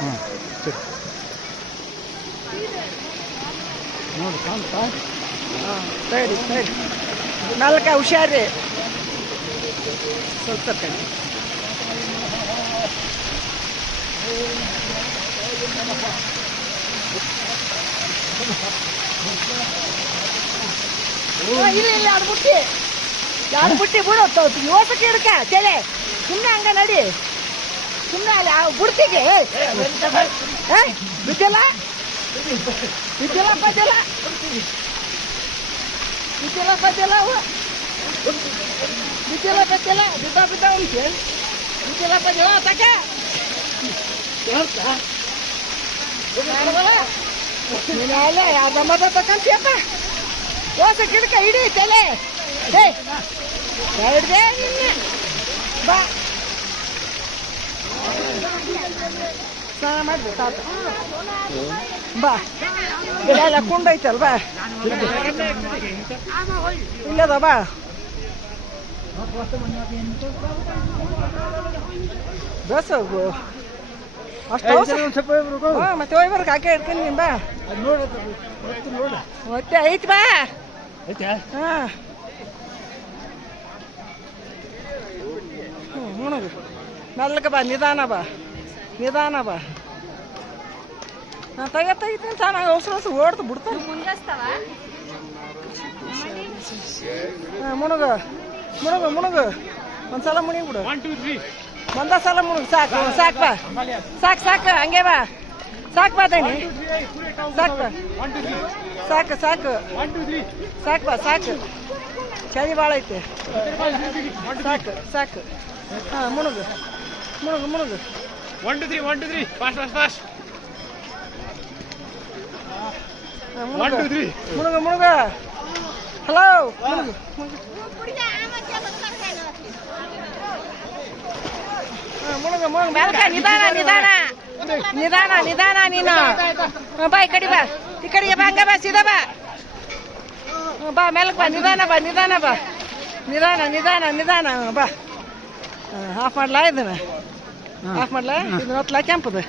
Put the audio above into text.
ಹಾಂ ನೋಡಿ ಕಾಣ್ತಾ. ಹಾಂ ಸರಿ ಸರಿ, ನಾಲ್ಕ ಹುಷಾರಿ, ಸ್ವಲ್ಪ ಕಡೆ. ಇಲ್ಲ ಇಲ್ಲ, ಅದು ಬುಟ್ಟಿ ಎರಡು ಬುಟ್ಟಿ ಬಿಡು, ಯೋಸಕ್ಕೆ ಹಿಡ್ಕ ಚಲೆ, ಸುಮ್ಮನೆ ಹಂಗ ನಡಿ, ಸುಮ್ಮನೆ ಅಲ್ಲಿ ಬುಡ್ತಿಗೆ ಬಿದ್ದಿಲ್ಲ ಬಿದ್ದಿಲ್ಲ ಬದ್ದಿಲ್ಲ ಬಿದ್ದಿಲ್ಲ ಬದ್ದಿಲ್ಲ ಅವು ಬಿದ್ದಿಲ್ಲ ಬದ್ದಿಲ್ಲ ಬಿದ್ದ ಬಿದ್ದ ಉಂಟು ಬಿದ್ದಿಲ್ಲ ಬದ್ದಿಲ್ಲ ತಕ ನೀನು ಯಾವ್ದ ಮದ ತಕಂತೀಯಪ್ಪ, ಯೋಸಕ್ಕೆ ಹಿಡ್ಕ ಹಿಡಿ ತಲೆ. ಹಿಡ್ದೆ ನಿನ್ನೆ ಬಾ ಸ್ನಾನ ಮಾಡಿದೆ ತಾತ, ಬಾ ಎಲ್ಲ ಕುಂಡ ಐತಲ್, ಬಾ ಇಲ್ಲದ ಬಾ. ಬಸ್ ಅಷ್ಟು ಮತ್ತೆ ಹೋಗ್ಬರ್ಕ ಹಾಕಿ ಹಿಡ್ತೀನಿ ನೀನು, ಬಾ ಮತ್ತೆ ಐತಿ ಬಾ. ಹಾಂ ಮುಣಗು ಮೆಲ್ಲಕ ಬಾ, ನಿಧಾನ ಬಾ ನಿಧಾನ ಬಾ. ನಾನು ತೆಗಿತೀನಿ ಚೆನ್ನಾಗಿ ಅವಸರ ಓಡ್ತು ಬಿಡ್ತಾರೆ. ಹಾಂ ಮುಣಗು ಮುಣಗು ಮುಣಗು, ಒಂದ್ಸಲ ಮುಣಿಗ್ಬಿಡು, ಒಂದ ಸಲ ಮುಣಗು, ಸಾಕು ಸಾಕು ಬಾ, ಸಾಕು ಸಾಕು ಹಂಗೆ ಬಾ, ಸಾಕು ಬಾ ತಣ್ಣಿ, ಸಾಕು ಬಾ, ಸಾಕು ಸಾಕು ಸಾಕು ಬಾ, ಸಾಕು ಚಳಿ ಭಾಳ ಐತೆ, ಸಾಕು ಸಾಕು. ಹಾಂ ಮುಣಗು ಮುಣಗು ಮುಣಗು, 1 2 3 1 2 3 ಫಾಸ್ಟ್ ಫಾಸ್ಟ್ ಫಾಸ್ಟ್, ಮುಣಗು ಮುಣಗು. ಹಲೋ ಮುಣಗು ಮುಣಗು ಮುಣಗು, ಮೆಲ್ಕ ನಿಧಾನ ನಿಧಾನ ನಿಧಾನ ನಿಧಾನ. ನೀನು ಬಾ ಈ ಕಡೆ, ಬಾ ಈ ಕಡೆಗೆ ಬಾ, ಹಂಗ ಬಾ, ಸೀದಾ ಬಾ, ಬಾ ಮೆಲ್ಕ ಬಾ, ನಿಧಾನ ಬಾ ನಿಧಾನ ಬಾ, ನಿಧಾನ ನಿಧಾನ ನಿಧಾನ ಬಾ. ಆಫ್ ಮಾಡ್ಲಾ ಇದನ್ನ, ಆಫ್ ಮಾಡ್ಲಾ ಇದನ್ನ ಹೊತ್ಲಾ ಕೆಂಪದು.